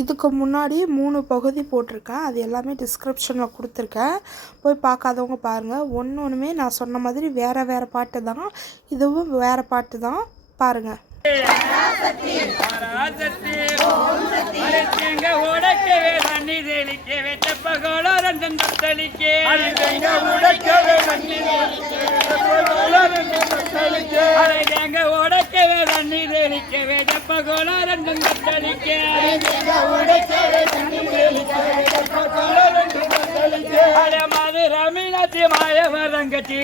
இதுக்கு முன்னாடி 3 பகுதி போட்டிருக்கேன். அது எல்லாமே டிஸ்கிரிப்ஷனில் கொடுத்துருக்கேன். போய் பார்க்காதவங்க பாருங்கள். ஒன்றுமே நான் சொன்ன மாதிரி வேறு பாட்டு தான். இதுவும் வேறு பாட்டு தான், பாருங்கள். மீனாட்சி மாயவரங்கச்சி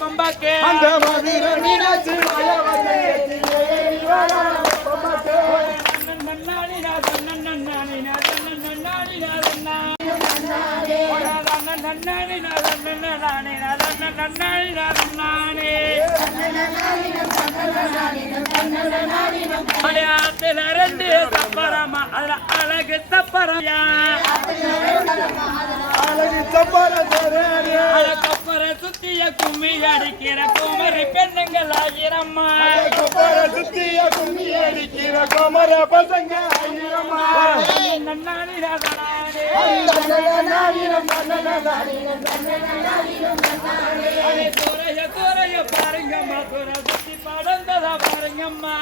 பம்பாக்கே அழகு தப்பரமா சுத்திய கும்மி அடிக்கிற குமரி பெண்ணுங்கள் ஆயிரம்மா சுத்திய கும்மி அடிக்கிற குமர பசங்க ஆயிரம்மா சூரைய பாருங்கம்மா சூர சுத்தி படந்ததா பாருங்கம்மா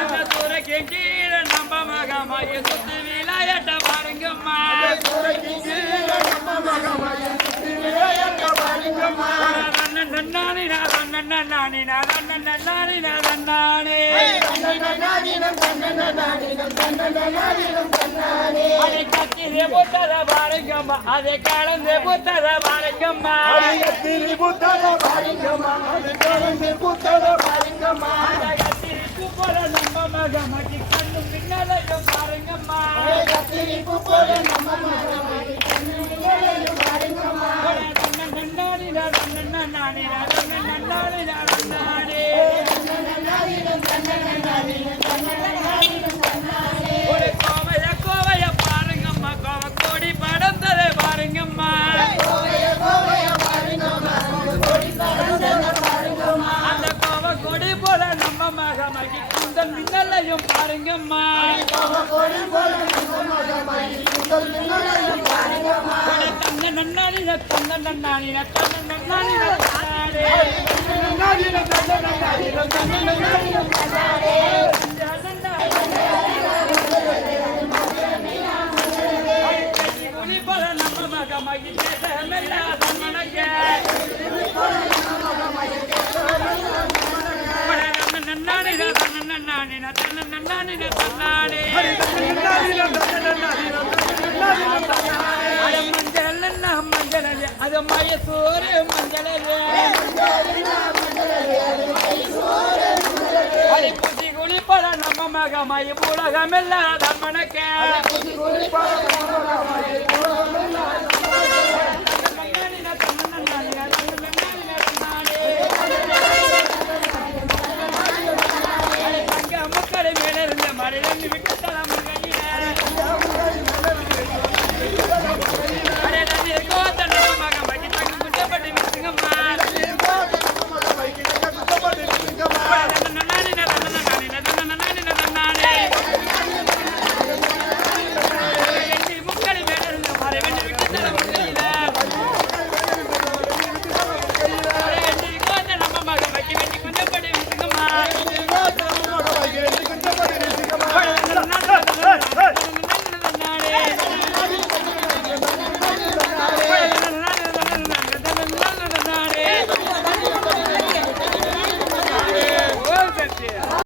அந்த சூரைக்கு கீழே நம்ம மகமாய சுத்தி விளையாட்ட பாருங்கம்மா அதை கலந்து புத்தத பாருங்கம்மா போல நம்ம மகமாக்கி கண்ணு பின்னாலையும் பாருங்கம்மா கோவைய பாருங்கம்மா கோவ கோடி படந்ததை பாருங்கம்மா அந்த கோவ கொடி போல நம்ம மகமாக்கி குந்தன் மின்னலையும் பாருங்கம்மா அது மயசூரு மஞ்சளே புசி குளிப்பட நம்ம மகமாய் உலகமெல்லாம் மனக்கே